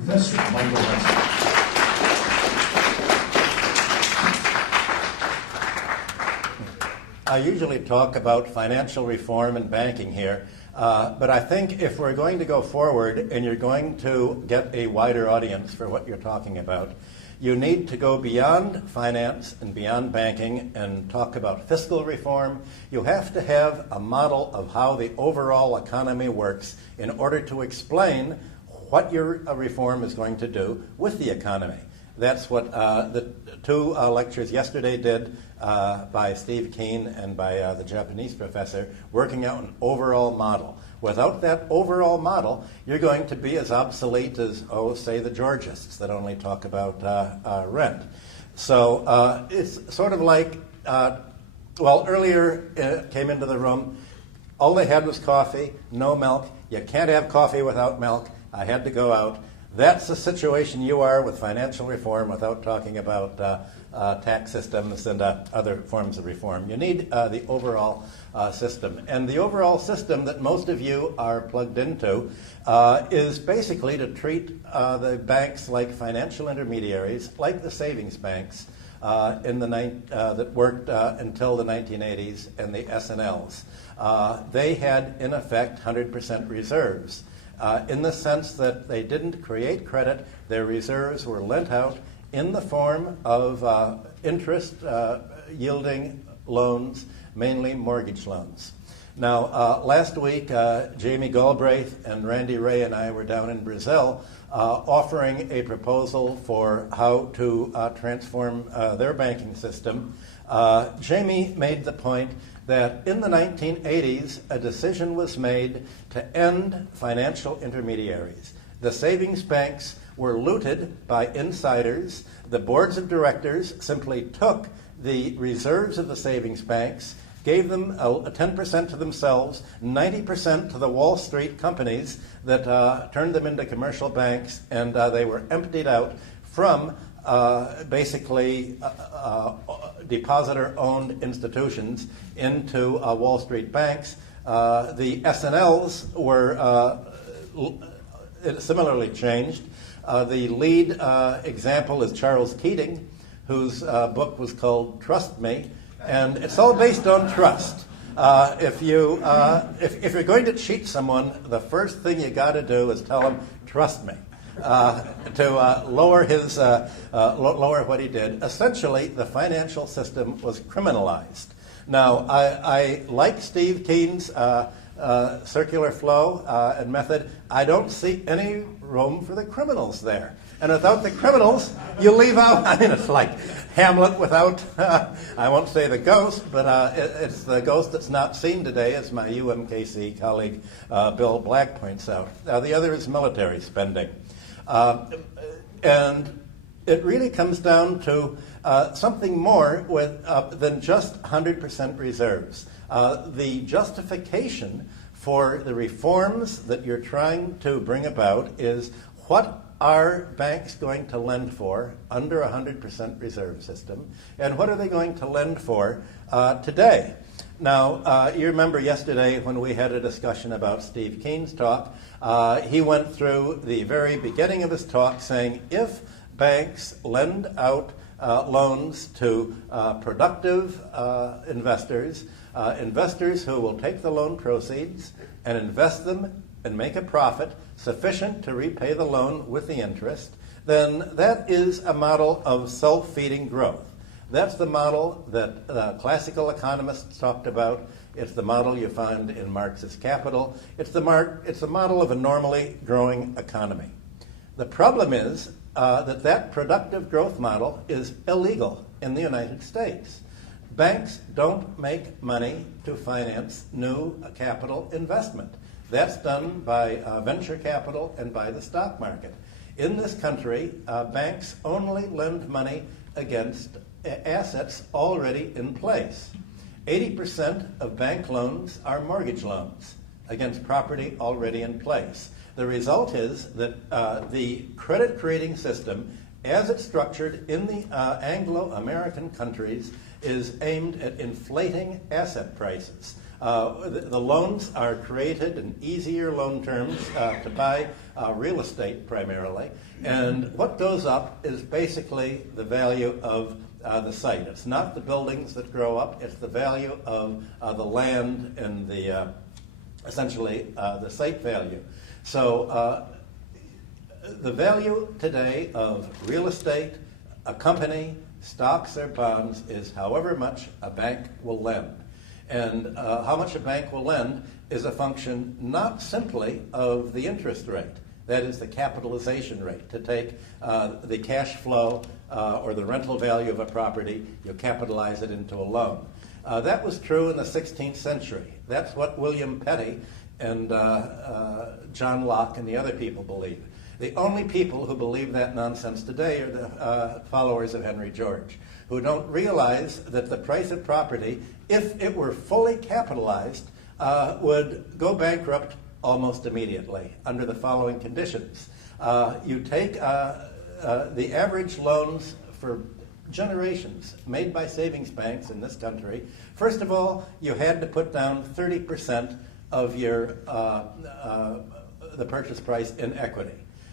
Professor Michael Hudson. I usually talk about financial reform and banking here, but I think if we're going to go forward and you're going to get a wider audience for what you're talking about, you need to go beyond finance and beyond banking and talk about fiscal reform. You have to have a model of how the overall economy works in order to explain what your reform is going to do with the economy. That's what the two lectures yesterday did by Steve Keen and by the Japanese professor, working out an overall model. Without that overall model, you're going to be as obsolete as, say, the Georgists that only talk about rent. So it's sort of like, earlier came into the room, all they had was coffee, no milk. You can't have coffee without milk. I had to go out. That's the situation you are with financial reform without talking about tax systems and other forms of reform. You need the overall system. And the overall system that most of you are plugged into is basically to treat the banks like financial intermediaries, like the savings banks that worked until the 1980s and the S&Ls. They had, in effect, 100% reserves. In the sense that they didn't create credit, their reserves were lent out in the form of interest-yielding loans, mainly mortgage loans. Now, last week, Jamie Galbraith and Randy Ray and I were down in Brazil offering a proposal for how to transform their banking system. Jamie made the point that in the 1980s, a decision was made to end financial intermediaries. The savings banks were looted by insiders. The boards of directors simply took the reserves of the savings banks, gave them 10% to themselves, 90% to the Wall Street companies that turned them into commercial banks, and they were emptied out from basically depositor-owned institutions into Wall Street banks. The S&Ls were similarly changed. The lead example is Charles Keating, whose book was called Trust Me, and it's all based on trust. If you're going to cheat someone, the first thing you got to do is tell them, trust me. To lower what he did. Essentially, the financial system was criminalized. Now, I like Steve Keen's circular flow and method. I don't see any room for the criminals there. And without the criminals, you leave out, it's like Hamlet without, I won't say the ghost, but it's the ghost that's not seen today, as my UMKC colleague Bill Black points out. The other is military spending. And it really comes down to something more than just 100% reserves. The justification for the reforms that you're trying to bring about is, what are banks going to lend for under a 100% reserve system, and what are they going to lend for today? Now, you remember yesterday when we had a discussion about Steve Keen's talk, he went through the very beginning of his talk saying, if banks lend out loans to productive investors, investors who will take the loan proceeds and invest them and make a profit sufficient to repay the loan with the interest, then that is a model of self-feeding growth. That's the model that classical economists talked about. It's the model you find in Marx's Capital. It's the model of a normally growing economy. The problem is that productive growth model is illegal in the United States. Banks don't make money to finance new capital investment. That's done by venture capital and by the stock market. In this country, banks only lend money against assets already in place. 80% of bank loans are mortgage loans against property already in place. The result is that the credit-creating system, as it's structured in the Anglo-American countries, is aimed at inflating asset prices. The loans are created in easier loan terms to buy real estate primarily. And what goes up is basically the value of the site. It's not the buildings that grow up, it's the value of the land and the essentially the site value. So the value today of real estate, a company, stocks or bonds is however much a bank will lend. And how much a bank will lend is a function not simply of the interest rate, that is the capitalization rate. To take the cash flow or the rental value of a property, you capitalize it into a loan. That was true in the 16th century. That's what William Petty and John Locke and the other people believe. The only people who believe that nonsense today are the followers of Henry George, who don't realize that the price of property, if it were fully capitalized, would go bankrupt almost immediately under the following conditions. You take the average loans for generations made by savings banks in this country. First of all, you had to put down 30% of your the purchase price in equity.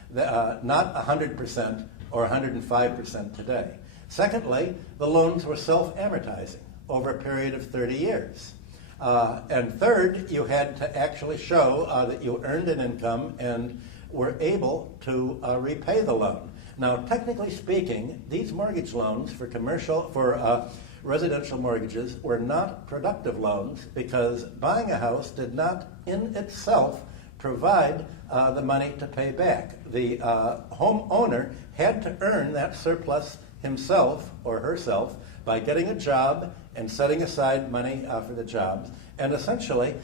Not 100% or 105% today. Secondly, the loans were self-amortizing over a period of 30 years. And third, you had to actually show that you earned an income and were able to repay the loan. Now, technically speaking, these mortgage loans for residential mortgages were not productive loans because buying a house did not in itself provide the money to pay back. The homeowner had to earn that surplus himself or herself by getting a job and setting aside money for the jobs and essentially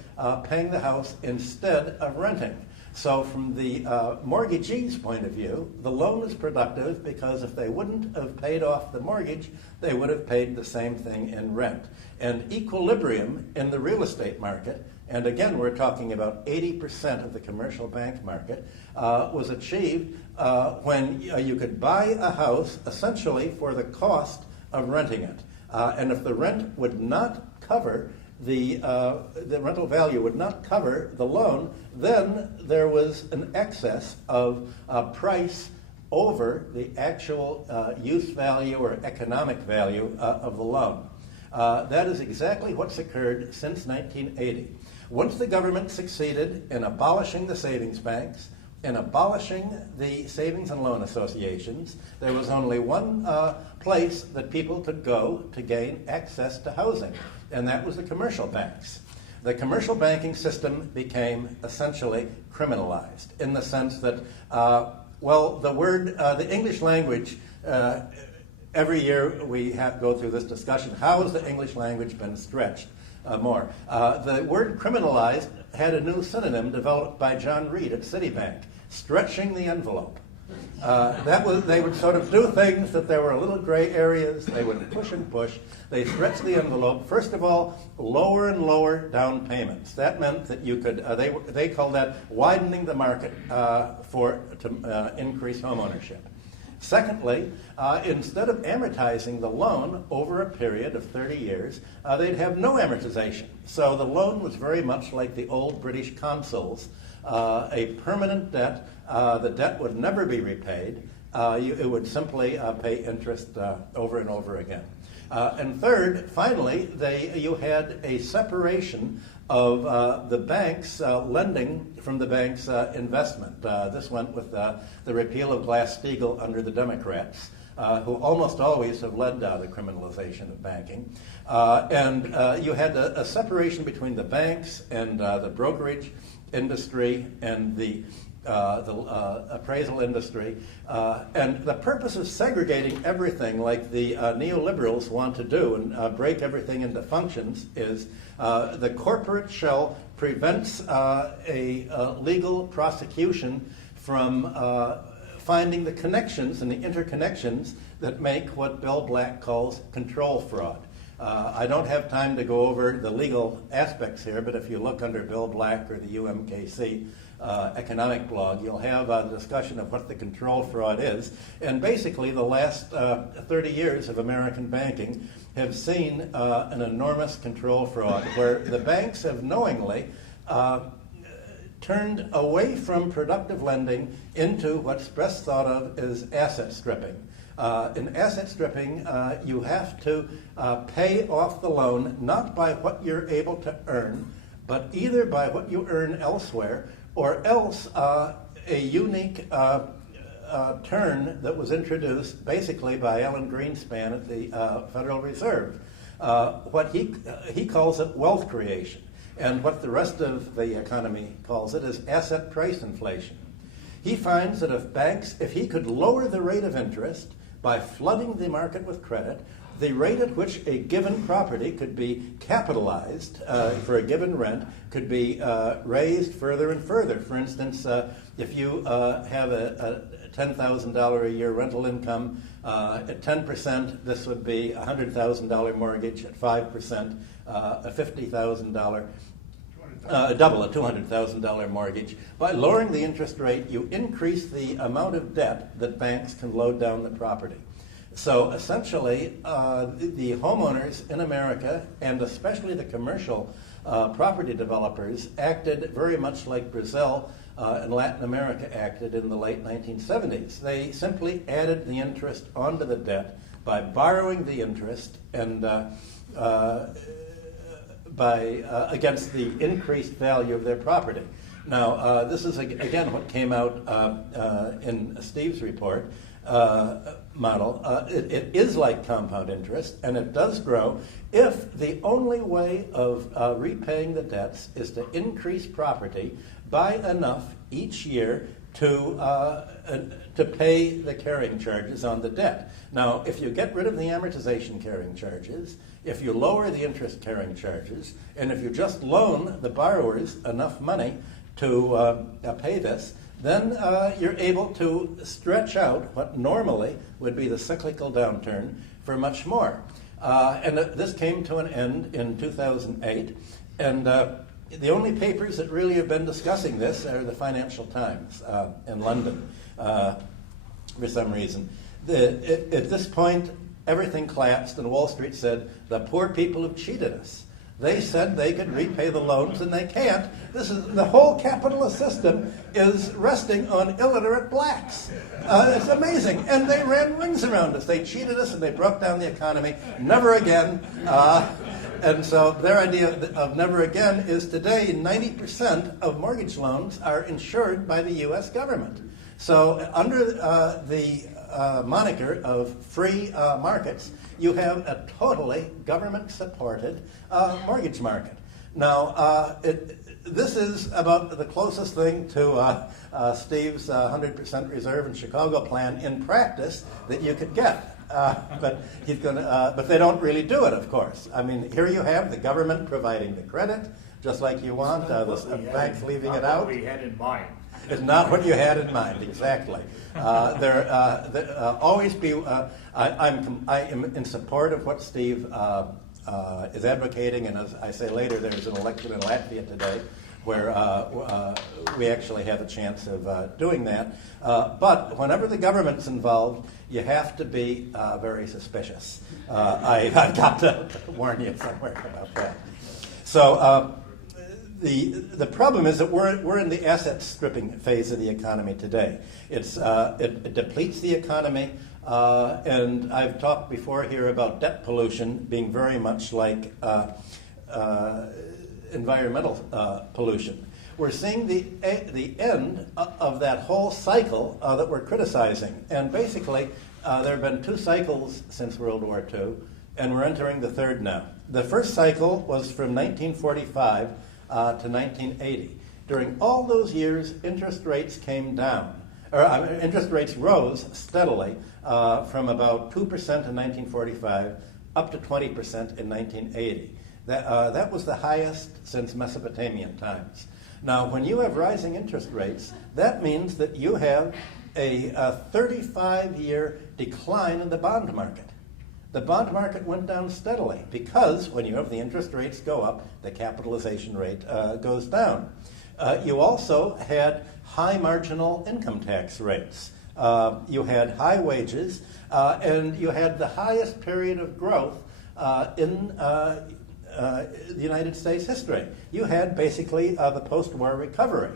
paying the house instead of renting. So from the mortgagee's point of view, the loan is productive because if they wouldn't have paid off the mortgage, they would have paid the same thing in rent. And equilibrium in the real estate market, and again we're talking about 80% of the commercial bank market, was achieved when you could buy a house essentially for the cost of renting it. And if the rent would not cover the rental value would not cover the loan, then there was an excess of price over the actual use value or economic value of the loan. That is exactly what's occurred since 1980. Once the government succeeded in abolishing the savings banks, in abolishing the savings and loan associations, there was only one place that people could go to gain access to housing, and that was the commercial banks. The commercial banking system became essentially criminalized in the sense that, the English language, every year we go through this discussion, how has the English language been stretched more? The word criminalized had a new synonym developed by John Reed at Citibank, stretching the envelope. They would sort of do things that there were little gray areas. They would push and push. They stretched the envelope. First of all, lower and lower down payments. That meant that you could, they called that widening the market to increase home ownership. Secondly, instead of amortizing the loan over a period of 30 years, they'd have no amortization. So the loan was very much like the old British consuls, a permanent debt. The debt would never be repaid. It would simply pay interest over and over again. And third, finally, you had a separation of the banks lending from the banks' investment. This went with the repeal of Glass-Steagall under the Democrats, who almost always have led the criminalization of banking. And you had a separation between the banks and the brokerage industry and the appraisal industry. And the purpose of segregating everything like the neoliberals want to do and break everything into functions is the corporate shell prevents a legal prosecution from finding the connections and the interconnections that make what Bill Black calls control fraud. I don't have time to go over the legal aspects here, but if you look under Bill Black or the UMKC, economic blog, you'll have a discussion of what the control fraud is. And basically, the last 30 years of American banking have seen an enormous control fraud where the banks have knowingly turned away from productive lending into what's best thought of as asset stripping. In asset stripping, you have to pay off the loan not by what you're able to earn, but either by what you earn elsewhere, or else a unique turn that was introduced basically by Alan Greenspan at the Federal Reserve. What he calls it wealth creation, and what the rest of the economy calls it is asset price inflation. He finds that if he could lower the rate of interest by flooding the market with credit, the rate at which a given property could be capitalized for a given rent could be raised further and further. For instance, if you have a $10,000 a year rental income, at 10%, this would be a $100,000 mortgage. At 5%, a $50,000 double a $200,000 mortgage. By lowering the interest rate, you increase the amount of debt that banks can load down the property. So essentially, the homeowners in America, and especially the commercial property developers, acted very much like Brazil and Latin America acted in the late 1970s. They simply added the interest onto the debt by borrowing the interest and against the increased value of their property. Now, this is again what came out in Steve's report model. It is like compound interest, and it does grow if the only way of repaying the debts is to increase property by enough each year to pay the carrying charges on the debt. Now, if you get rid of the amortization carrying charges, if you lower the interest carrying charges, and if you just loan the borrowers enough money to pay this, then you're able to stretch out what normally would be the cyclical downturn for much more. And this came to an end in 2008, and the only papers that really have been discussing this are the Financial Times in London, for some reason. At this point, everything collapsed, and Wall Street said, the poor people have cheated us. They said they could repay the loans, and they can't. The whole capitalist system is resting on illiterate blacks. It's amazing. And they ran rings around us. They cheated us, and they broke down the economy. Never again. And so their idea of never again is today 90% of mortgage loans are insured by the U.S. government. So under the moniker of free markets, you have a totally government-supported mortgage market. Now, this is about the closest thing to Steve's 100% reserve and Chicago plan in practice that you could get. But they don't really do it, of course. I mean, here you have the government providing the credit, just like you want, the banks leaving it out. What we had in mind. It's not what you had in mind, exactly. Always be. I am in support of what Steve is advocating, and as I say later, there's an election in Latvia today where we actually have a chance of doing that. But whenever the government's involved, you have to be very suspicious. I've got to warn you somewhere about that. So. The problem is that we're in the asset stripping phase of the economy today. It depletes the economy, and I've talked before here about debt pollution being very much like environmental pollution. We're seeing the end of that whole cycle that we're criticizing, and basically there have been two cycles since World War II, and we're entering the third now. The first cycle was from 1945 to 1980. During all those years, interest rates came down, interest rates rose steadily from about 2% in 1945 up to 20% in 1980. That was the highest since Mesopotamian times. Now, when you have rising interest rates, that means that you have a 35-year decline in the bond market. The bond market went down steadily because when you have the interest rates go up, the capitalization rate goes down. You also had high marginal income tax rates. You had high wages, and you had the highest period of growth in the United States history. You had basically the post-war recovery.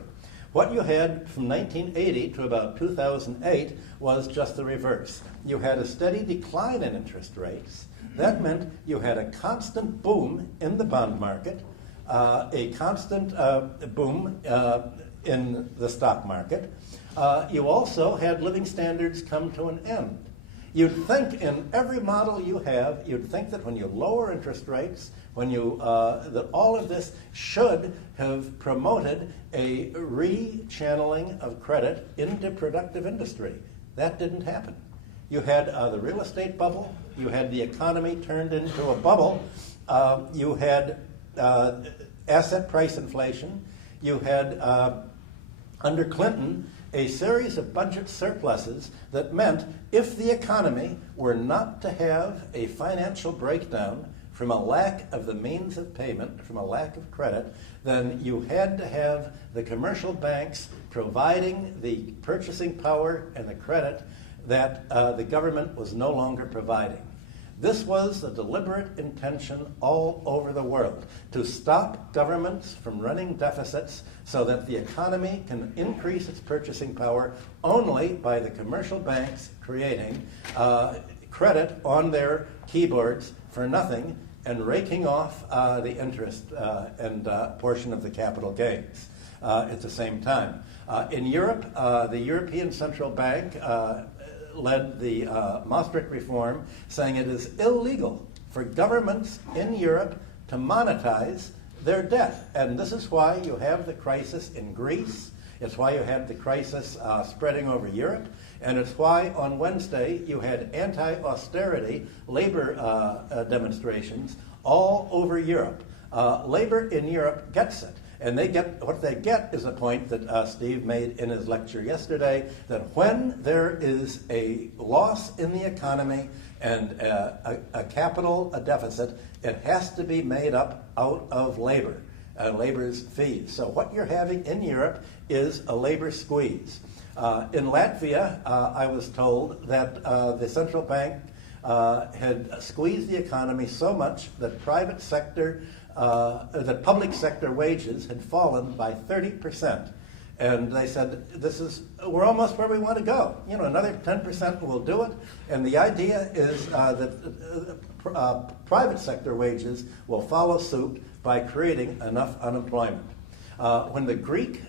What you had from 1980 to about 2008 was just the reverse. You had a steady decline in interest rates. That meant you had a constant boom in the bond market, a constant boom in the stock market. You also had living standards come to an end. You'd think in every model you have, you'd think that when you lower interest rates, when you that all of this should have promoted a re-channeling of credit into productive industry. That didn't happen. You had the real estate bubble. You had the economy turned into a bubble. You had asset price inflation. You had, under Clinton, a series of budget surpluses that meant if the economy were not to have a financial breakdown from a lack of the means of payment, from a lack of credit, then you had to have the commercial banks providing the purchasing power and the credit that the government was no longer providing. This was a deliberate intention all over the world, to stop governments from running deficits so that the economy can increase its purchasing power only by the commercial banks creating credit on their keyboards for nothing and raking off the interest and portion of the capital gains at the same time. In Europe, the European Central Bank led the Maastricht reform, saying it is illegal for governments in Europe to monetize their debt. And this is why you have the crisis in Greece. It's why you had the crisis spreading over Europe. And it's why on Wednesday you had anti-austerity labor demonstrations all over Europe. Labor in Europe gets it. And what they get is a point that Steve made in his lecture yesterday, that when there is a loss in the economy and a capital deficit, it has to be made up out of labor, labor's fees. So what you're having in Europe is a labor squeeze. In Latvia, I was told that the central bank had squeezed the economy so much that that public sector wages had fallen by 30%. And they said, we're almost where we want to go. Another 10% will do it. And the idea is that private sector wages will follow suit by creating enough unemployment. When the Greek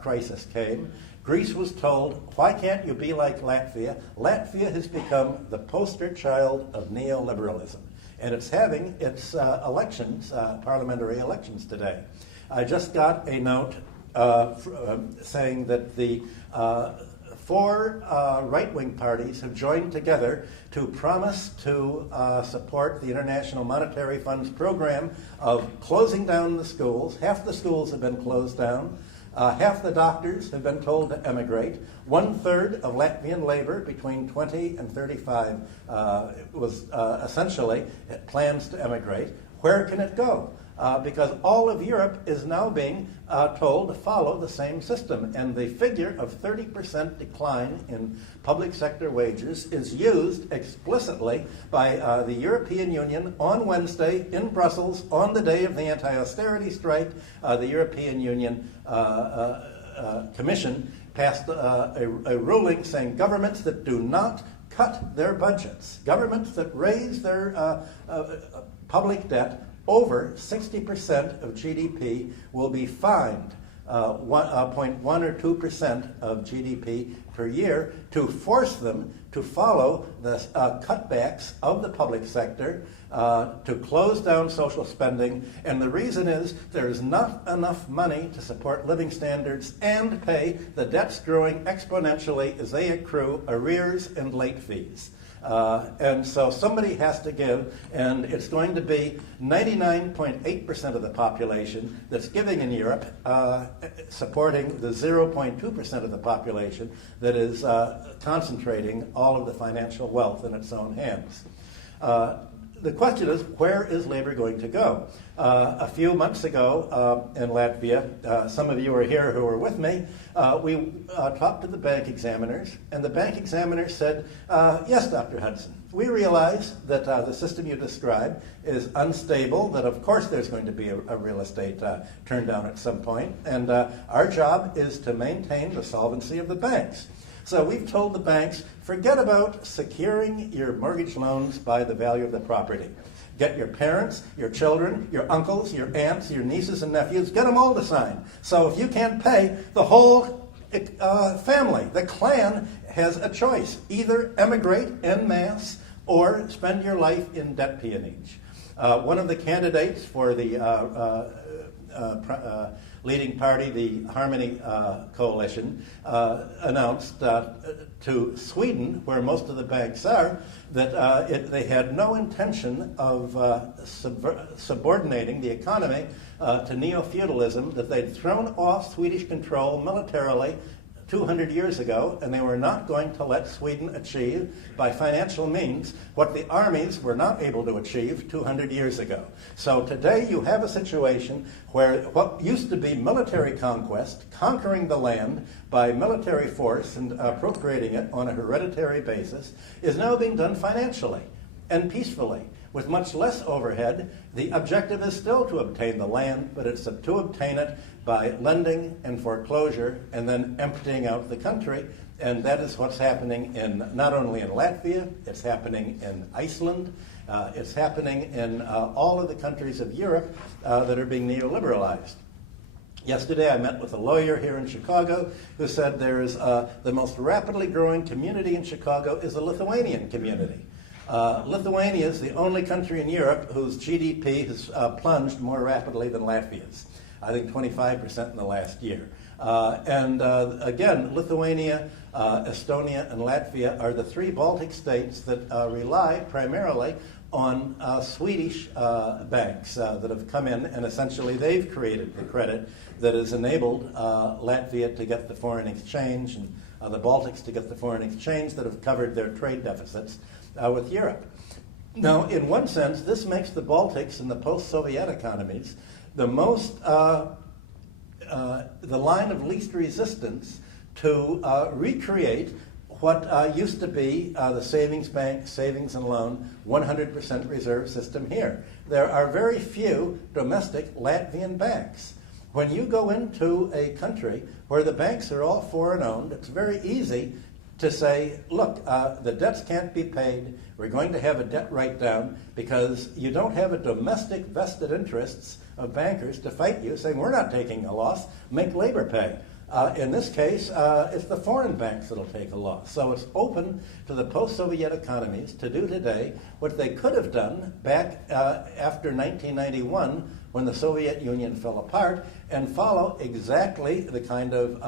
crisis came, Greece was told, why can't you be like Latvia? Latvia has become the poster child of neoliberalism. And it's having its parliamentary elections today. I just got a note saying that the four right-wing parties have joined together to promise to support the International Monetary Fund's program of closing down the schools. Half the schools have been closed down. Half the doctors have been told to emigrate. 1/3 of Latvian labor between 20 and 35 was essentially plans to emigrate. Where can it go? Because all of Europe is now being told to follow the same system. And the figure of 30% decline in public sector wages is used explicitly by the European Union on Wednesday in Brussels on the day of the anti-austerity strike. The European Union Commission passed a ruling saying governments that do not cut their budgets, governments that raise their public debt over 60% of GDP will be fined 0.1 or 2% of GDP per year to force them to follow the cutbacks of the public sector, to close down social spending. And the reason is there is not enough money to support living standards and pay the debts growing exponentially as they accrue arrears and late fees. And so somebody has to give, and it's going to be 99.8% of the population that's giving in Europe, supporting the 0.2% of the population that is concentrating all of the financial wealth in its own hands. the question is, where is labor going to go? A few months ago in Latvia, some of you are here who were with me, we talked to the bank examiners, and the bank examiners said, yes, Dr. Hudson, we realize that the system you describe is unstable, that of course there's going to be a real estate turn down at some point, and our job is to maintain the solvency of the banks. So we've told the banks, forget about securing your mortgage loans by the value of the property. Get your parents, your children, your uncles, your aunts, your nieces and nephews, get them all to sign. So if you can't pay, the whole family, the clan, has a choice. Either emigrate en masse or spend your life in debt peonage. One of the candidates for the leading party, the Harmony Coalition, announced to Sweden, where most of the banks are, that they had no intention of subordinating the economy to neo-feudalism, that they'd thrown off Swedish control militarily 200 years ago, and they were not going to let Sweden achieve, by financial means, what the armies were not able to achieve 200 years ago. So today you have a situation where what used to be military conquest, conquering the land by military force and appropriating it on a hereditary basis, is now being done financially and peacefully, with much less overhead. The objective is still to obtain the land, but it's to obtain it by lending and foreclosure and then emptying out the country. And that is what's happening not only in Latvia, it's happening in Iceland, it's happening in all of the countries of Europe that are being neoliberalized. Yesterday I met with a lawyer here in Chicago who said there is the most rapidly growing community in Chicago is the Lithuanian community. Lithuania is the only country in Europe whose GDP has plunged more rapidly than Latvia's. I think 25% in the last year. Again, Lithuania, Estonia, and Latvia are the three Baltic states that rely primarily on Swedish banks that have come in, and essentially they've created the credit that has enabled Latvia to get the foreign exchange and the Baltics to get the foreign exchange that have covered their trade deficits with Europe. Now, in one sense, this makes the Baltics and the post-Soviet economies the most, the line of least resistance to recreate what used to be the savings bank, savings and loan, 100% reserve system here. There are very few domestic Latvian banks. When you go into a country where the banks are all foreign owned, it's very easy to say, look, the debts can't be paid, we're going to have a debt write-down because you don't have a domestic vested interests of bankers to fight you, saying we're not taking a loss, make labor pay. In this case, it's the foreign banks that'll take a loss. So it's open to the post-Soviet economies to do today what they could have done back after 1991 when the Soviet Union fell apart, and follow exactly the kind of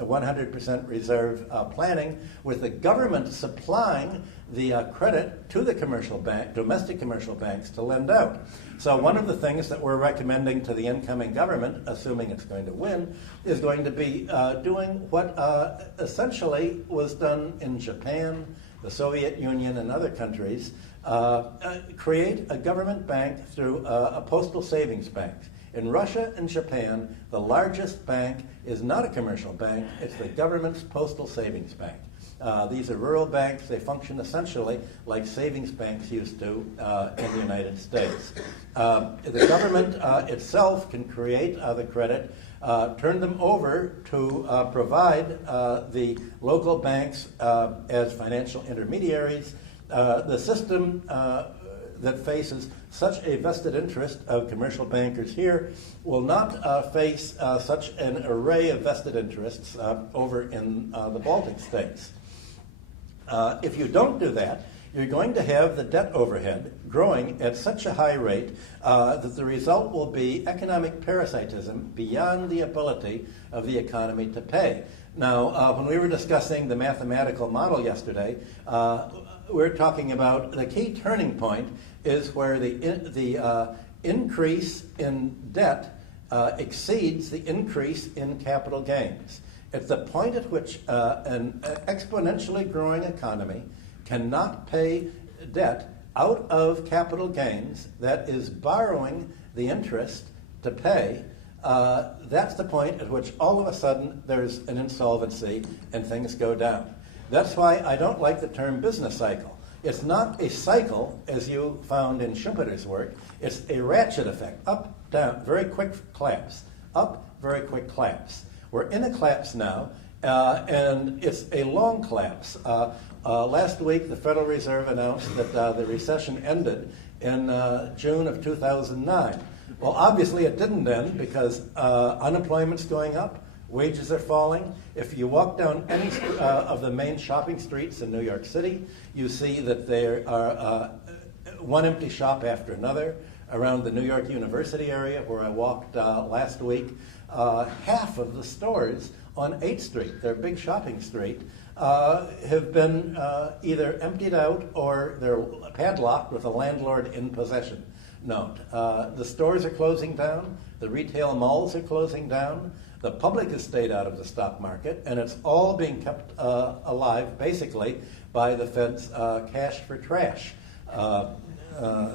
100% reserve planning, with the government supplying the credit to the commercial bank, domestic commercial banks, to lend out. So one of the things that we're recommending to the incoming government, assuming it's going to win, is going to be doing what essentially was done in Japan, the Soviet Union, and other countries, create a government bank through a postal savings bank. In Russia and Japan, the largest bank is not a commercial bank, it's the government's postal savings bank. These are rural banks. They function essentially like savings banks used to in the United States. The government itself can create the credit, turn them over to provide the local banks as financial intermediaries. The system that faces such a vested interest of commercial bankers here will not face such an array of vested interests over in the Baltic states. If you don't do that, you're going to have the debt overhead growing at such a high rate that the result will be economic parasitism beyond the ability of the economy to pay. Now, when we were discussing the mathematical model yesterday, we're talking about the key turning point is where the increase in debt exceeds the increase in capital gains. It's the point at which an exponentially growing economy cannot pay debt out of capital gains that is borrowing the interest to pay, that's the point at which all of a sudden there's an insolvency and things go down. That's why I don't like the term business cycle. It's not a cycle, as you found in Schumpeter's work. It's a ratchet effect, up, down, very quick collapse, up, very quick collapse. We're in a collapse now, and it's a long collapse. Last week, the Federal Reserve announced that the recession ended in June of 2009. Well, obviously it didn't end because unemployment's going up, wages are falling. If you walk down any of the main shopping streets in New York City, you see that there are one empty shop after another. Around the New York University area where I walked last week, half of the stores on 8th Street, their big shopping street, have been either emptied out or they're padlocked with a landlord in possession note. The stores are closing down, the retail malls are closing down, the public has stayed out of the stock market, and it's all being kept alive basically by the Fed's cash for trash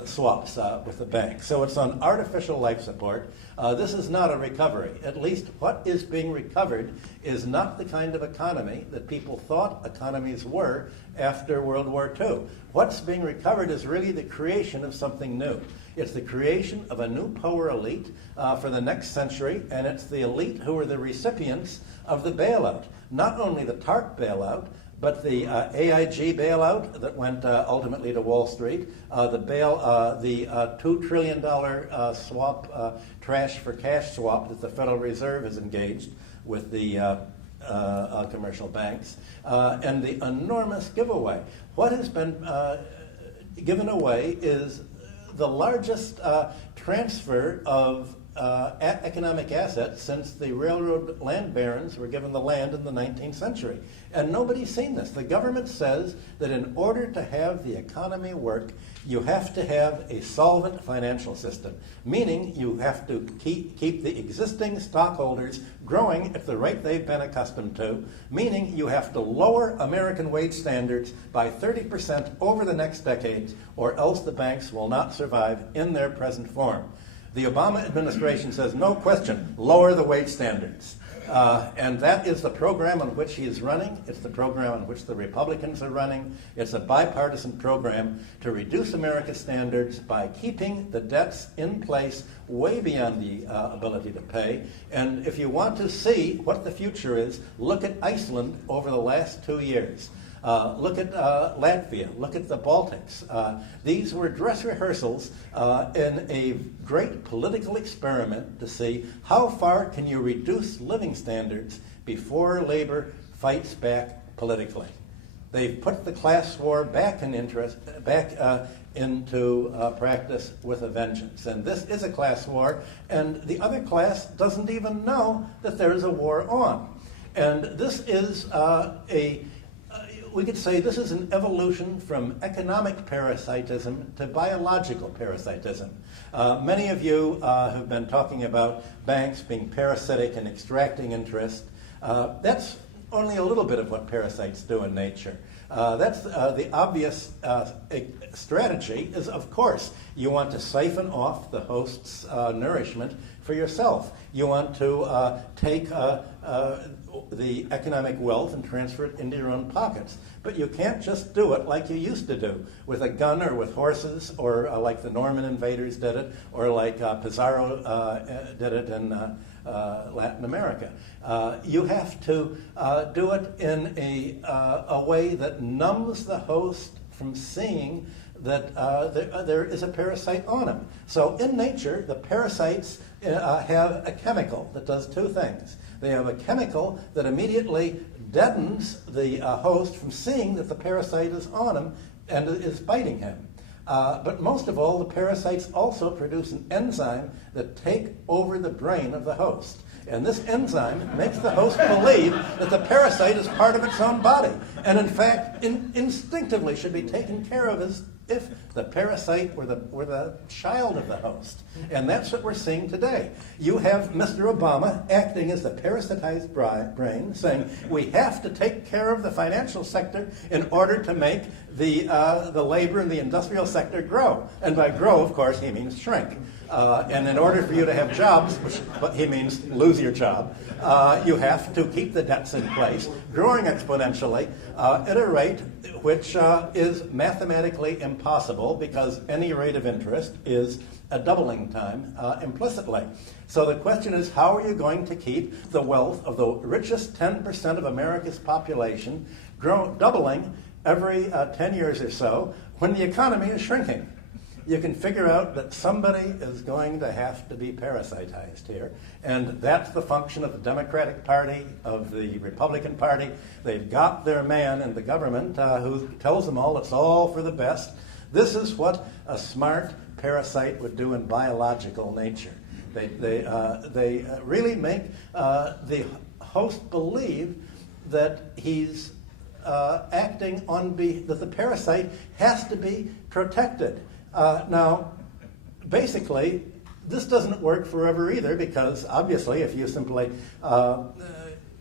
swaps with the bank. So it's on artificial life support. This is not a recovery. At least what is being recovered is not the kind of economy that people thought economies were after World War II. What's being recovered is really the creation of something new. It's the creation of a new power elite for the next century, and it's the elite who are the recipients of the bailout. Not only the TARP bailout, but the AIG bailout that went ultimately to Wall Street, the $2 trillion swap, trash for cash swap that the Federal Reserve has engaged with the commercial banks, and the enormous giveaway. What has been given away is the largest transfer of economic assets since the railroad land barons were given the land in the 19th century. And nobody's seen this. The government says that in order to have the economy work, you have to have a solvent financial system, meaning you have to keep the existing stockholders growing at the rate they've been accustomed to, meaning you have to lower American wage standards by 30% over the next decades, or else the banks will not survive in their present form. The Obama administration says, no question, lower the wage standards. And that is the program on which he is running. It's the program on which the Republicans are running. It's a bipartisan program to reduce America's standards by keeping the debts in place way beyond the ability to pay. And if you want to see what the future is, look at Iceland over the last 2 years. Look at Latvia, look at the Baltics. These were dress rehearsals in a great political experiment to see how far can you reduce living standards before labor fights back politically. They've put the class war back into practice with a vengeance. And this is a class war, and the other class doesn't even know that there is a war on. And this is we could say this is an evolution from economic parasitism to biological parasitism. Many of you have been talking about banks being parasitic and extracting interest. That's only a little bit of what parasites do in nature. That's the obvious strategy is, of course, you want to siphon off the host's nourishment for yourself. You want to take the economic wealth and transfer it into your own pockets. But you can't just do it like you used to do, with a gun or with horses, or like the Norman invaders did it, or like Pizarro did it in Latin America. You have to do it in a way that numbs the host from seeing that there is a parasite on him. So in nature, the parasites have a chemical that does two things. They have a chemical that immediately deadens the host from seeing that the parasite is on him and is biting him. But most of all, the parasites also produce an enzyme that take over the brain of the host. And this enzyme makes the host believe that the parasite is part of its own body, and in fact, instinctively should be taken care of as if the parasite were the child of the host. And that's what we're seeing today. You have Mr. Obama acting as the parasitized brain, saying we have to take care of the financial sector in order to make the labor and the industrial sector grow. And by grow, of course, he means shrink. And in order for you to have jobs, which he means lose your job, you have to keep the debts in place, growing exponentially at a rate which is mathematically impossible because any rate of interest is a doubling time implicitly. So the question is, how are you going to keep the wealth of the richest 10% of America's population doubling every 10 years or so when the economy is shrinking? You can figure out that somebody is going to have to be parasitized here. And that's the function of the Democratic Party, of the Republican Party. They've got their man in the government who tells them all it's all for the best. This is what a smart parasite would do in biological nature. They really make the host believe that he's acting on that the parasite has to be protected. Now, basically, this doesn't work forever either because, obviously, if you simply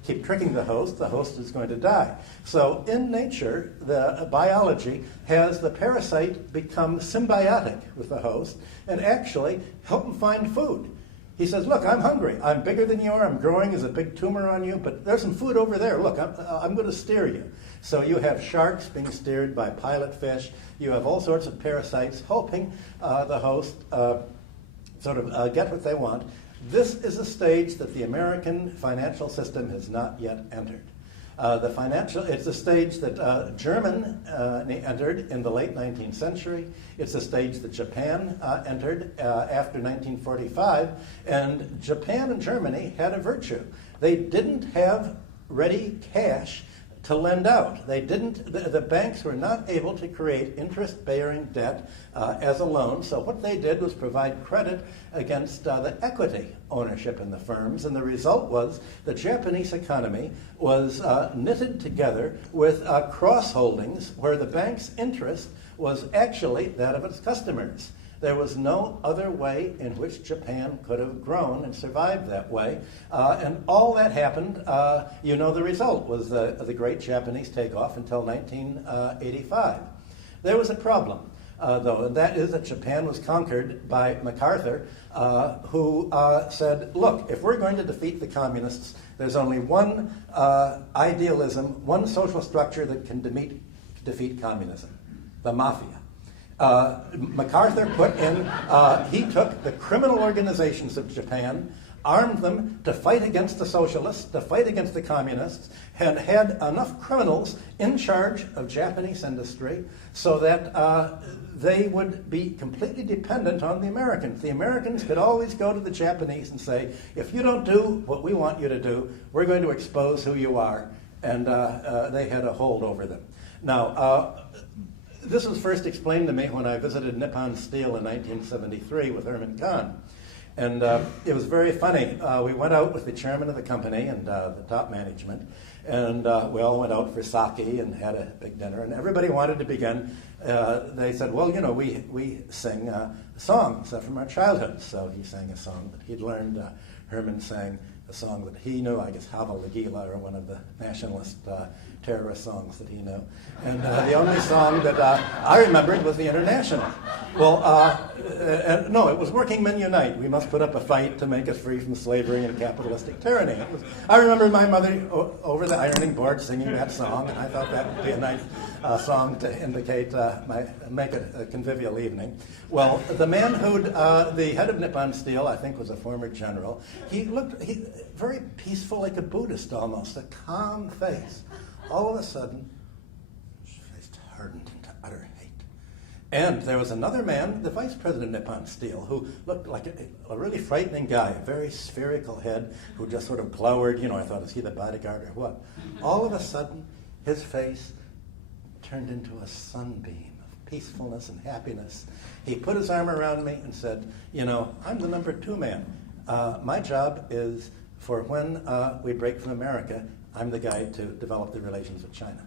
keep tricking the host is going to die. So in nature, the biology has the parasite become symbiotic with the host and actually help him find food. He says, look, I'm hungry. I'm bigger than you are. I'm growing as a big tumor on you, but there's some food over there. Look, I'm going to steer you. So you have sharks being steered by pilot fish. You have all sorts of parasites helping the host get what they want. This is a stage that the American financial system has not yet entered. It's a stage that Germany entered in the late 19th century. It's a stage that Japan entered after 1945. And Japan and Germany had a virtue. They didn't have ready cash to lend out. The banks were not able to create interest-bearing debt as a loan, so what they did was provide credit against the equity ownership in the firms, and the result was the Japanese economy was knitted together with cross-holdings where the bank's interest was actually that of its customers. There was no other way in which Japan could have grown and survived that way. And all that happened, the result was the great Japanese takeoff until 1985. There was a problem, though, and that is that Japan was conquered by MacArthur, who said, look, if we're going to defeat the communists, there's only one idealism, one social structure that can defeat communism, the mafia. MacArthur he took the criminal organizations of Japan, armed them to fight against the socialists, to fight against the communists, and had enough criminals in charge of Japanese industry so that they would be completely dependent on the Americans. The Americans could always go to the Japanese and say, if you don't do what we want you to do, we're going to expose who you are. And they had a hold over them. Now, this was first explained to me when I visited Nippon Steel in 1973 with Herman Kahn. And it was very funny. We went out with the chairman of the company and the top management, and we all went out for sake and had a big dinner, and everybody wanted to begin. They said, well, we sing songs from our childhood. So he sang a song that he'd learned. Herman sang a song that he knew, I guess Hava Lagila, or one of the nationalist terrorist songs that he knew. And the only song that I remembered was the International. Well, no, it was Working Men Unite. We must put up a fight to make us free from slavery and capitalistic tyranny. I remember my mother over the ironing board singing that song, and I thought that would be a nice song to indicate, make it a convivial evening. Well, the man the head of Nippon Steel, I think was a former general, he looked very peaceful, like a Buddhist almost, a calm face. All of a sudden, his face hardened into utter hate. And there was another man, the vice president of Nippon Steel, who looked like a really frightening guy, a very spherical head, who just sort of glowered. I thought, is he the bodyguard or what? All of a sudden, his face turned into a sunbeam of peacefulness and happiness. He put his arm around me and said, I'm the number 2 man. My job is for when we break from America, I'm the guy to develop the relations with China.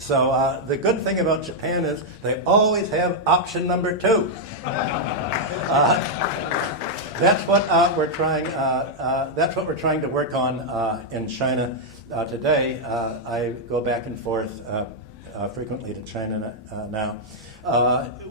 So the good thing about Japan is they always have option number 2. That's what we're trying. That's what we're trying to work on in China today. I go back and forth frequently to China now.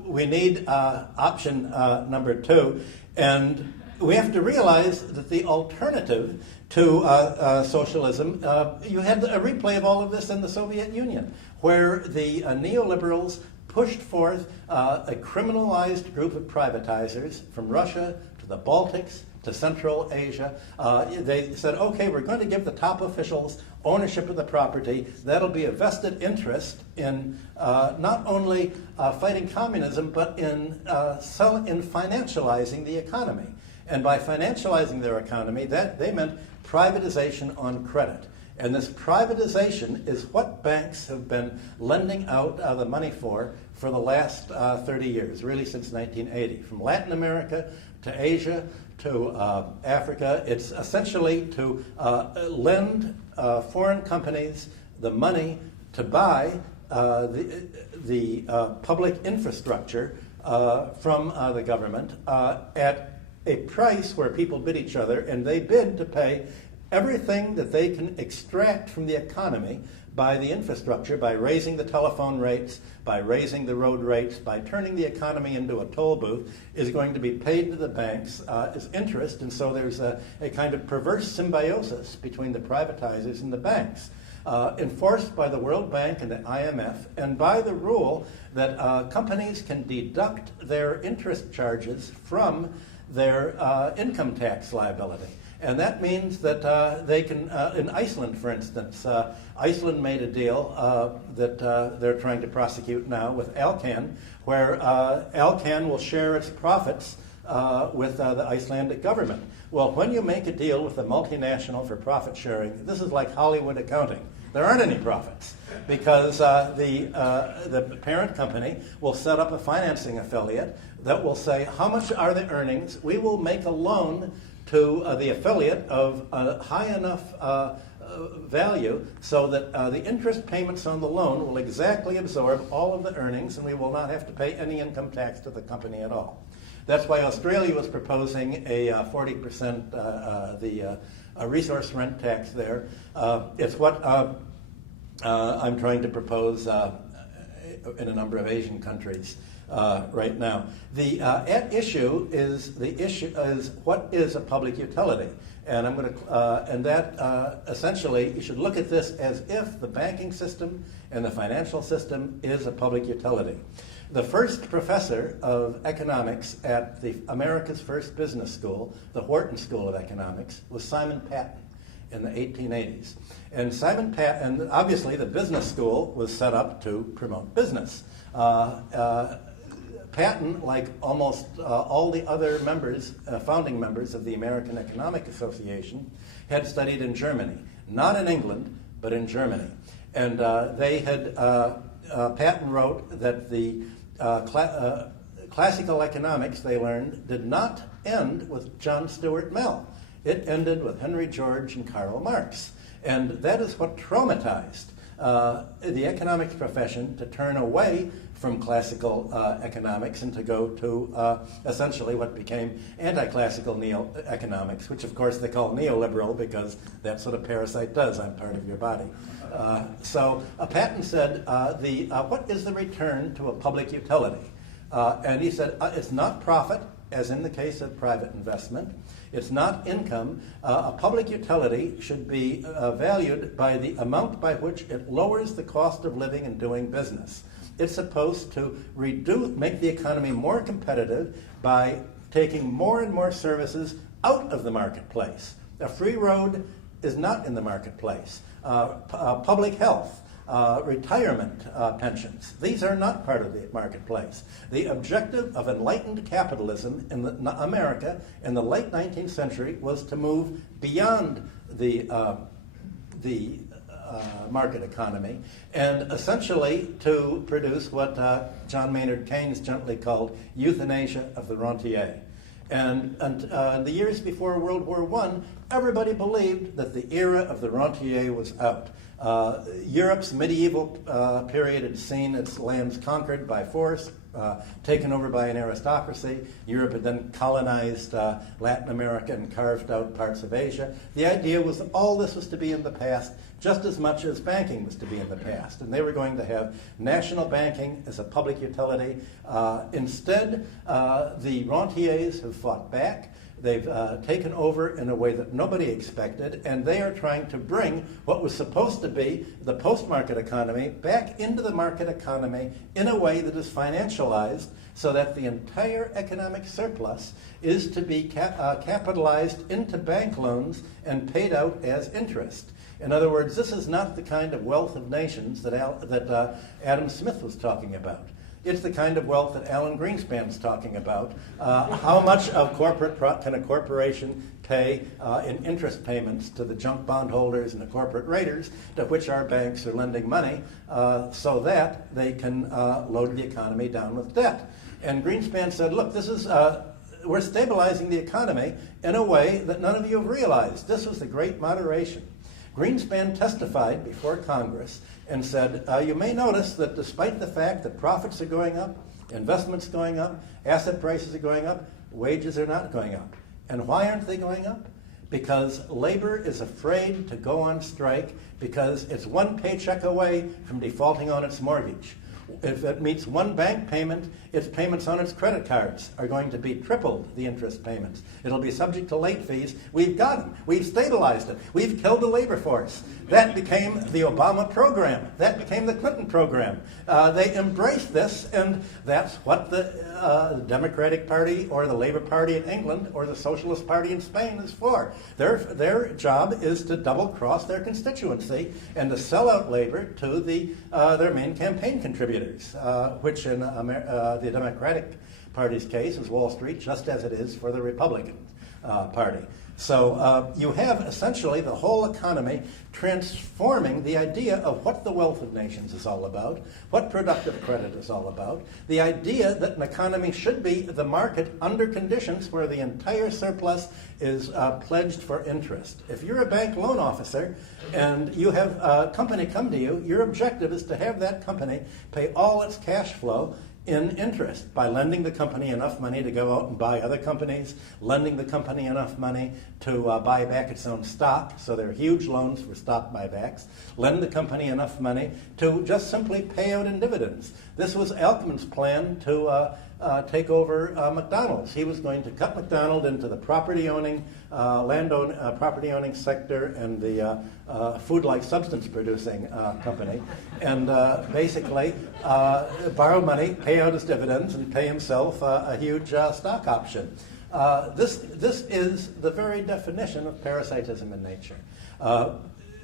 We need option number 2, and we have to realize that the alternative to socialism, you had a replay of all of this in the Soviet Union, where the neoliberals pushed forth a criminalized group of privatizers from Russia to the Baltics to Central Asia. They said, okay, we're going to give the top officials ownership of the property. That'll be a vested interest in not only fighting communism, but in financializing the economy. And by financializing their economy, they meant privatization on credit. And this privatization is what banks have been lending out the money for the last 30 years, really since 1980. From Latin America to Asia to Africa, it's essentially to lend foreign companies the money to buy the public infrastructure from the government at a price where people bid each other, and they bid to pay everything that they can extract from the economy by the infrastructure, by raising the telephone rates, by raising the road rates, by turning the economy into a toll booth, is going to be paid to the banks as interest. And so there's a kind of perverse symbiosis between the privatizers and the banks, enforced by the World Bank and the IMF, and by the rule that companies can deduct their interest charges from their income tax liability. And that means that they can, in Iceland, for instance, Iceland made a deal that they're trying to prosecute now with Alcan, where Alcan will share its profits with the Icelandic government. Well, when you make a deal with a multinational for profit sharing, this is like Hollywood accounting. There aren't any profits because the parent company will set up a financing affiliate that will say, how much are the earnings? We will make a loan to the affiliate of a high enough value so that the interest payments on the loan will exactly absorb all of the earnings, and we will not have to pay any income tax to the company at all. That's why Australia was proposing a 40% a resource rent tax there. It's what I'm trying to propose in a number of Asian countries right now. The at issue is what is a public utility, and I'm going to and that essentially you should look at this as if the banking system and the financial system is a public utility. The first professor of economics at the America's first business school, the Wharton School of Economics, was Simon Patten in the 1880s. And Simon Patten, and obviously the business school was set up to promote business. Patten, like almost all the other members, founding members of the American Economic Association, had studied in Germany, not in England, but in Germany. And they had, Patten wrote that the classical economics they learned did not end with John Stuart Mill. It ended with Henry George and Karl Marx. And that is what traumatized the economics profession to turn away from classical economics and to go to essentially what became anti-classical neo-economics, which of course they call neoliberal because that's what a parasite does. I'm part of your body. So Patten said, what is the return to a public utility? And he said, it's not profit, as in the case of private investment. It's not income. A public utility should be valued by the amount by which it lowers the cost of living and doing business. It's supposed to make the economy more competitive by taking more and more services out of the marketplace. A free road is not in the marketplace. Public health, retirement pensions, these are not part of the marketplace. The objective of enlightened capitalism in America in the late 19th century was to move beyond the market economy and essentially to produce what John Maynard Keynes gently called euthanasia of the rentier. And in the years before World War I, everybody believed that the era of the rentier was out. Europe's medieval period had seen its lands conquered by force, taken over by an aristocracy. Europe had then colonized Latin America and carved out parts of Asia. The idea was that all this was to be in the past, just as much as banking was to be in the past. And they were going to have national banking as a public utility. Instead, the rentiers have fought back. They've taken over in a way that nobody expected, and they are trying to bring what was supposed to be the post-market economy back into the market economy in a way that is financialized so that the entire economic surplus is to be capitalized into bank loans and paid out as interest. In other words, this is not the kind of wealth of nations that Adam Smith was talking about. It's the kind of wealth that Alan Greenspan's talking about. How much of can a corporation pay in interest payments to the junk bondholders and the corporate raiders to which our banks are lending money so that they can load the economy down with debt? And Greenspan said, look, this is we're stabilizing the economy in a way that none of you have realized. This was the great moderation. Greenspan testified before Congress and said, you may notice that despite the fact that profits are going up, investments going up, asset prices are going up, wages are not going up. And why aren't they going up? Because labor is afraid to go on strike because it's one paycheck away from defaulting on its mortgage. If it meets one bank payment, its payments on its credit cards are going to be tripled, the interest payments. It'll be subject to late fees. We've got them. We've stabilized it. We've killed the labor force. That became the Obama program. That became the Clinton program. They embraced this, and that's what the Democratic Party or the Labour Party in England or the Socialist Party in Spain is for. Their job is to double-cross their constituency and to sell out labor to their main campaign contributors, which in the Democratic Party's case is Wall Street, just as it is for the Republican Party. So you have essentially the whole economy transforming the idea of what the wealth of nations is all about, what productive credit is all about, the idea that an economy should be the market under conditions where the entire surplus is pledged for interest. If you're a bank loan officer and you have a company come to you, your objective is to have that company pay all its cash flow in interest by lending the company enough money to go out and buy other companies, lending the company enough money to buy back its own stock, so there are huge loans for stock buybacks, lend the company enough money to just simply pay out in dividends. This was Alckmin's plan to take over McDonald's. He was going to cut McDonald into the property-owning, property-owning sector and the food-like substance-producing company, and basically borrow money, pay out his dividends, and pay himself a huge stock option. This is the very definition of parasitism in nature.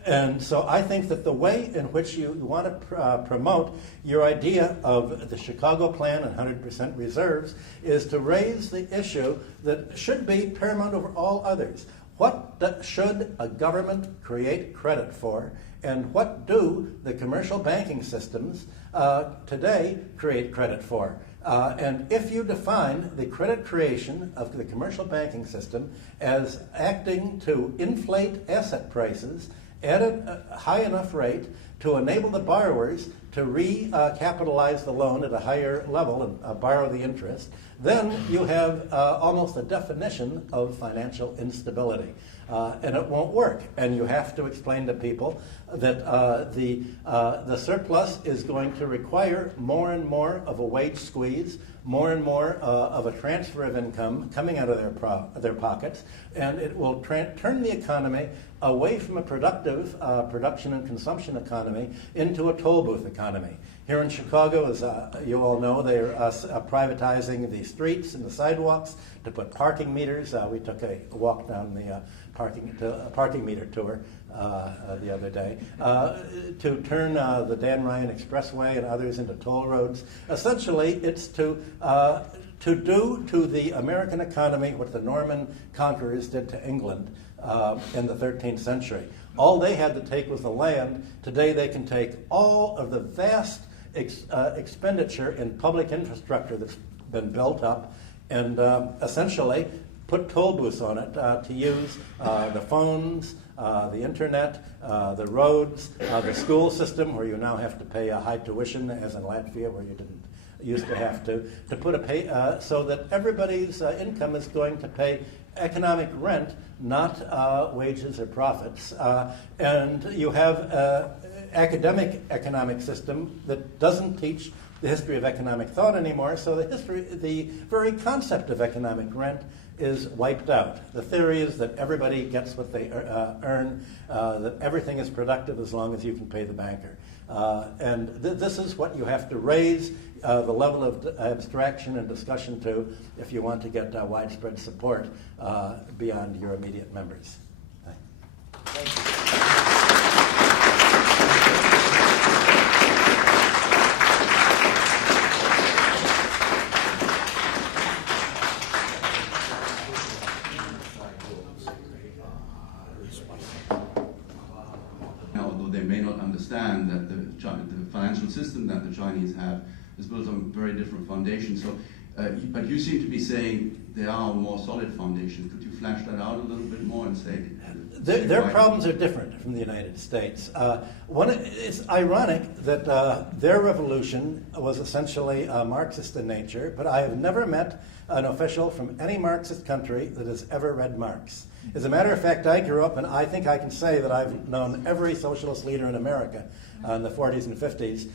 And so I think that the way in which you want to promote your idea of the Chicago Plan and 100% reserves is to raise the issue that should be paramount over all others. What should a government create credit for, and what do the commercial banking systems today create credit for? And if you define the credit creation of the commercial banking system as acting to inflate asset prices at a high enough rate to enable the borrowers to recapitalize the loan at a higher level and borrow the interest, then you have almost a definition of financial instability. And it won't work. And you have to explain to people that the surplus is going to require more and more of a wage squeeze, more and more of a transfer of income coming out of their pockets, and it will turn the economy away from a productive production and consumption economy into a toll booth economy. Here in Chicago, as you all know, they're privatizing the streets and the sidewalks to put parking meters. We took a walk down the parking meter tour the other day, to turn the Dan Ryan Expressway and others into toll roads. Essentially, it's to do to the American economy what the Norman conquerors did to England in the 13th century. All they had to take was the land. Today they can take all of the vast expenditure in public infrastructure that's been built up and essentially put toll booths on it to use the phones, the internet, the roads, the school system, where you now have to pay a high tuition, as in Latvia, where you didn't used to have to put a pay, so that everybody's income is going to pay economic rent, not wages or profits. And you have an academic economic system that doesn't teach the history of economic thought anymore, so the very concept of economic rent is wiped out. The theory is that everybody gets what they earn, that everything is productive as long as you can pay the banker. And this is what you have to raise the level of abstraction and discussion to if you want to get widespread support beyond your immediate members. Thank you. Although they may not understand that the financial system that the Chinese have is built on very different foundations. So, but you seem to be saying they are a more solid foundation. Could you flesh that out a little bit more and say? Their problems are different from the United States. It's ironic that their revolution was essentially Marxist in nature, but I have never met an official from any Marxist country that has ever read Marx. As a matter of fact, I grew up, and I think I can say that I've known every socialist leader in America in the 40s and 50s.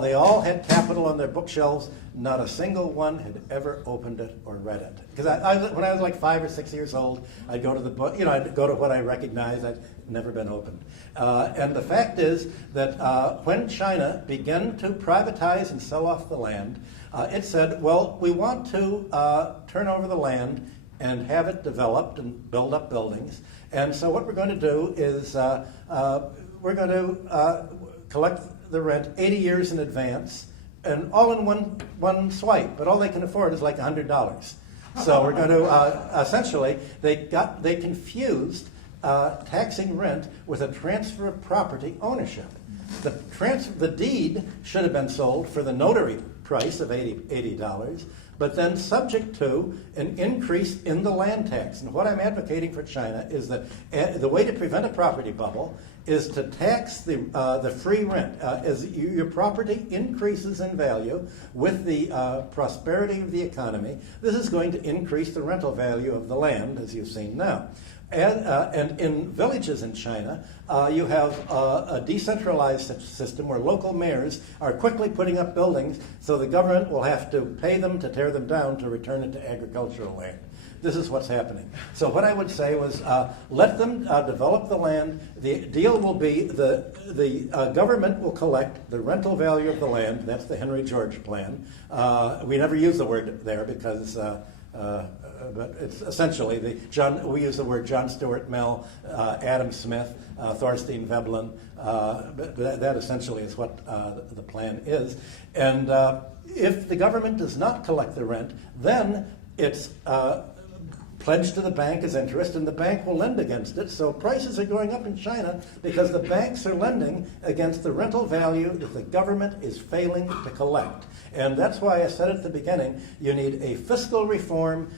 They all had Capital on their bookshelves. Not a single one had ever opened it or read it. Because when I was like 5 or 6 years old, I'd go to the book. I'd go to what I recognized. I'd never been opened. And the fact is that when China began to privatize and sell off the land, it said, "Well, we want to turn over the land and have it developed and build up buildings. And so what we're going to do is we're going to collect the rent 80 years in advance, and all in one swipe. But all they can afford is like $100. So we're going to essentially they confused taxing rent with a transfer of property ownership. The deed should have been sold for the notary price of $80, but then subject to an increase in the land tax. And what I'm advocating for China is that the way to prevent a property bubble is to tax the free rent. As your property increases in value with the prosperity of the economy, this is going to increase the rental value of the land, as you've seen now. And in villages in China, you have a decentralized system where local mayors are quickly putting up buildings, so the government will have to pay them to tear them down to return it to agricultural land. This is what's happening. So what I would say was let them develop the land. The deal will be the government will collect the rental value of the land. That's the Henry George plan. We never use the word there because but it's essentially we use the word John Stuart Mill, Adam Smith, Thorstein Veblen. But that essentially is what the plan is. And if the government does not collect the rent, then it's pledged to the bank as interest, and the bank will lend against it. So prices are going up in China because the banks are lending against the rental value that the government is failing to collect. And that's why I said at the beginning, you need a fiscal reform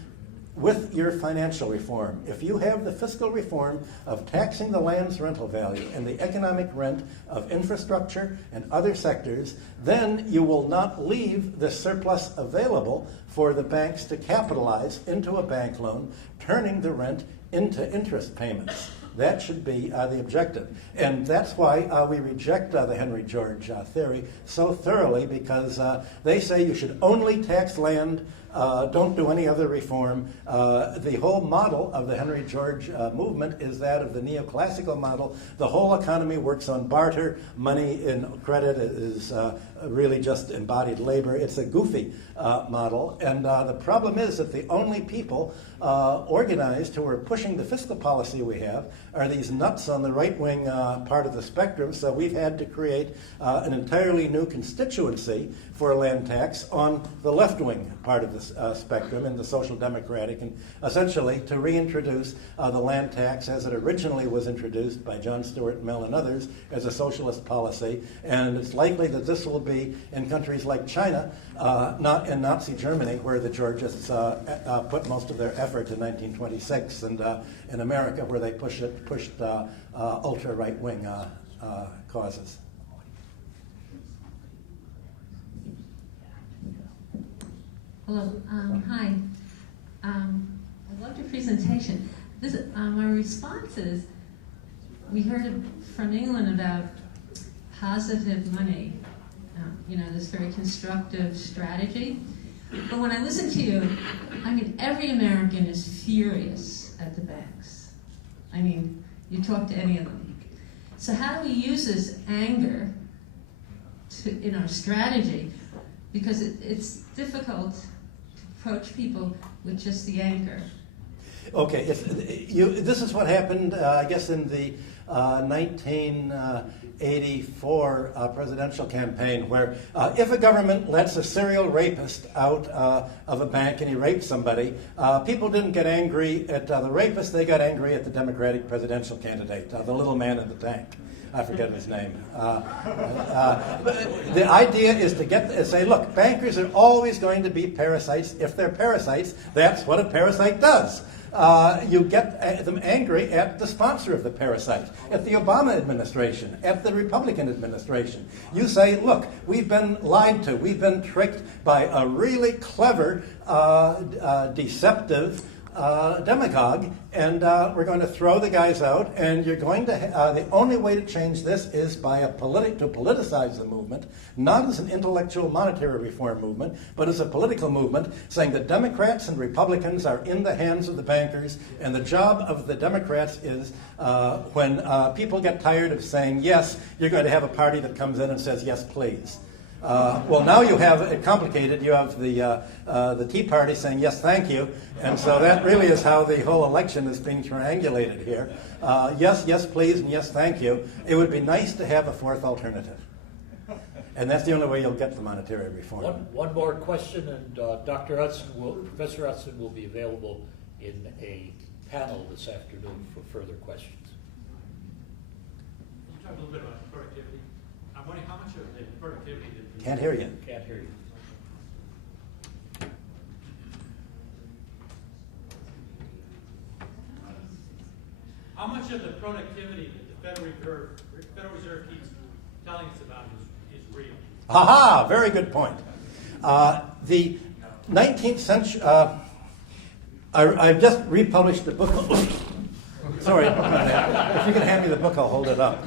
with your financial reform. If you have the fiscal reform of taxing the land's rental value and the economic rent of infrastructure and other sectors, then you will not leave the surplus available for the banks to capitalize into a bank loan, turning the rent into interest payments. That should be the objective. And that's why we reject the Henry George theory so thoroughly, because they say you should only tax land, don't do any other reform. The whole model of the Henry George movement is that of the neoclassical model. The whole economy works on barter. Money in credit is really just embodied labor. It's a goofy model. And the problem is that the only people organized who are pushing the fiscal policy we have are these nuts on the right-wing part of the spectrum. So we've had to create an entirely new constituency for a land tax on the left-wing part of the spectrum in the social democratic, and essentially to reintroduce the land tax as it originally was introduced by John Stuart Mill and others as a socialist policy. And it's likely that this will be in countries like China, not in Nazi Germany, where the Georgists put most of their effort in 1926, and in America, where they pushed ultra right-wing causes. Hello. Hi. I loved your presentation. My response is, we heard from England about positive money, this very constructive strategy. But when I listen to you, I mean, every American is furious at the banks. I mean, you talk to any of them. So how do we use this anger in our strategy? Because it's difficult to approach people with just the anger. Okay, this is what happened, I guess, in the 1984 presidential campaign, where if a government lets a serial rapist out of a bank and he rapes somebody, people didn't get angry at the rapist, they got angry at the Democratic presidential candidate, the little man in the tank. I forget his name. The idea is to say, look, bankers are always going to be parasites. If they're parasites, that's what a parasite does. You get them angry at the sponsor of the parasite, at the Obama administration, at the Republican administration. You say, look, we've been lied to. We've been tricked by a really clever, deceptive demagogue, and we're going to throw the guys out, and you're going to, the only way to change this is by to politicize the movement, not as an intellectual monetary reform movement, but as a political movement, saying that Democrats and Republicans are in the hands of the bankers, and the job of the Democrats is, when people get tired of saying yes, you're going to have a party that comes in and says, yes, please. Well, now you have it complicated. You have the Tea Party saying, yes, thank you. And so that really is how the whole election is being triangulated here. Yes, yes, please, and yes, thank you. It would be nice to have a fourth alternative. And that's the only way you'll get the monetary reform. One more question, and Professor Hudson will be available in a panel this afternoon for further questions. Can you talk a little bit about productivity? I'm wondering how much of the productivity that Can't hear you. Can't hear you. How much of the productivity that the Federal Reserve keeps telling us about is real? Ha-ha! Very good point. The 19th century... I've just republished the book... Sorry about that. If you can hand me the book, I'll hold it up.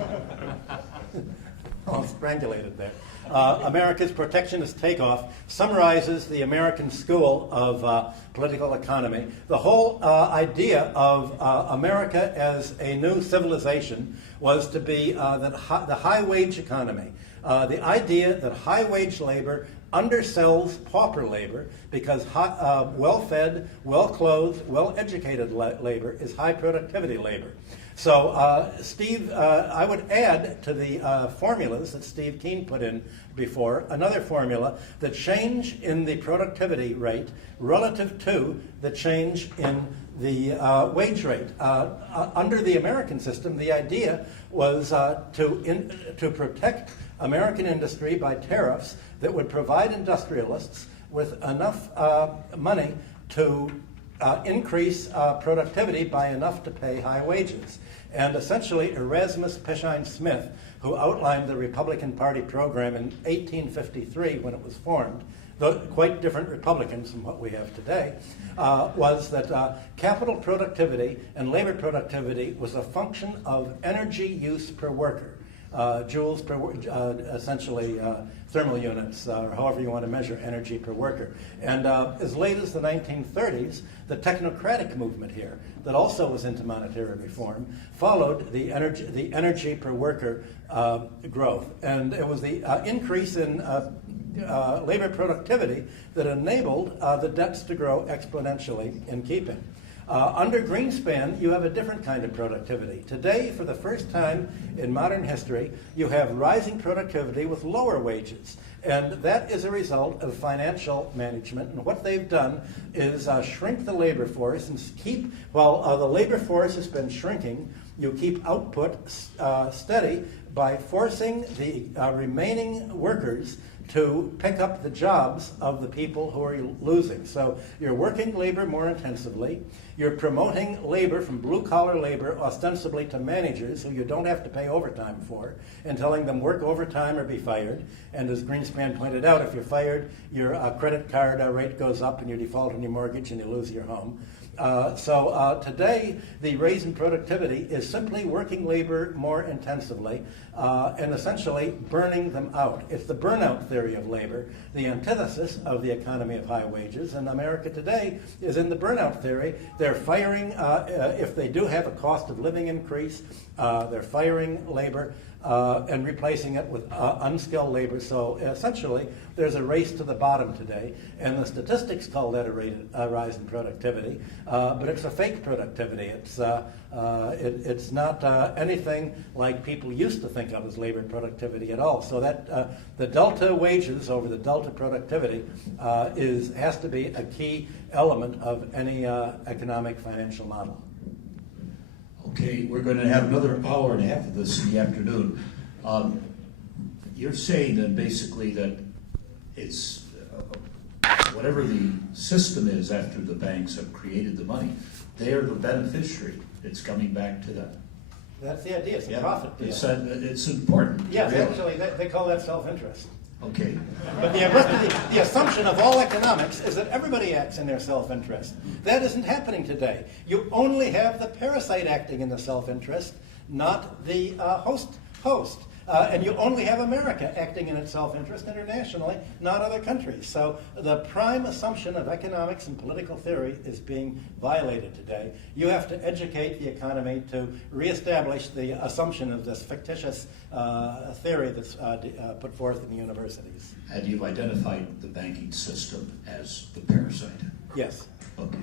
I'm strangulated there. America's Protectionist Takeoff summarizes the American school of political economy. The whole idea of America as a new civilization was to be the high-wage economy. The idea that high-wage labor undersells pauper labor because well-fed, well-clothed, well-educated labor is high-productivity labor. So, Steve, I would add to the formulas that Steve Keen put in before, another formula, the change in the productivity rate relative to the change in the wage rate. Under the American system, the idea was to protect American industry by tariffs that would provide industrialists with enough money to increase productivity by enough to pay high wages. And essentially, Erasmus Peshine Smith, who outlined the Republican Party program in 1853 when it was formed, though quite different Republicans from what we have today, was that capital productivity and labor productivity was a function of energy use per worker. Joules per essentially thermal units, or however you want to measure energy per worker. And as late as the 1930s, the technocratic movement here, that also was into monetary reform, followed the energy per worker growth. And it was the increase in labor productivity that enabled the debts to grow exponentially in keeping. Under Greenspan, you have a different kind of productivity. Today, for the first time in modern history, you have rising productivity with lower wages. And that is a result of financial management. And what they've done is shrink the labor force and keep, while the labor force has been shrinking, you keep output steady by forcing the remaining workers to pick up the jobs of the people who are losing. So you're working labor more intensively. You're promoting labor from blue-collar labor ostensibly to managers who you don't have to pay overtime for, and telling them work overtime or be fired. And as Greenspan pointed out, if you're fired, your credit card rate goes up and you default on your mortgage and you lose your home. So today, the raise in productivity is simply working labor more intensively and essentially burning them out. It's the burnout theory of labor, the antithesis of the economy of high wages. And America today is in the burnout theory. They're firing, if they do have a cost of living increase, they're firing labor and replacing it with unskilled labor. So essentially, there's a race to the bottom today, and the statistics call that a rise in productivity, but it's a fake productivity. It's not anything like people used to think of as labor productivity at all. So that the delta wages over the delta productivity has to be a key element of any economic financial model. Okay, we're going to have another hour and a half of this in the afternoon. You're saying then basically that it's whatever the system is after the banks have created the money, they are the beneficiary. It's coming back to them. That's the idea. It's a profit deal. It's important. Yes, really. actually, they call that self-interest. Okay. But the assumption of all economics is that everybody acts in their self-interest. That isn't happening today. You only have the parasite acting in the self-interest, not the host. And you only have America acting in its self-interest internationally, not other countries. So the prime assumption of economics and political theory is being violated today. You have to educate the economy to reestablish the assumption of this fictitious theory that's put forth in the universities. And you've identified the banking system as the parasite. Yes. Okay.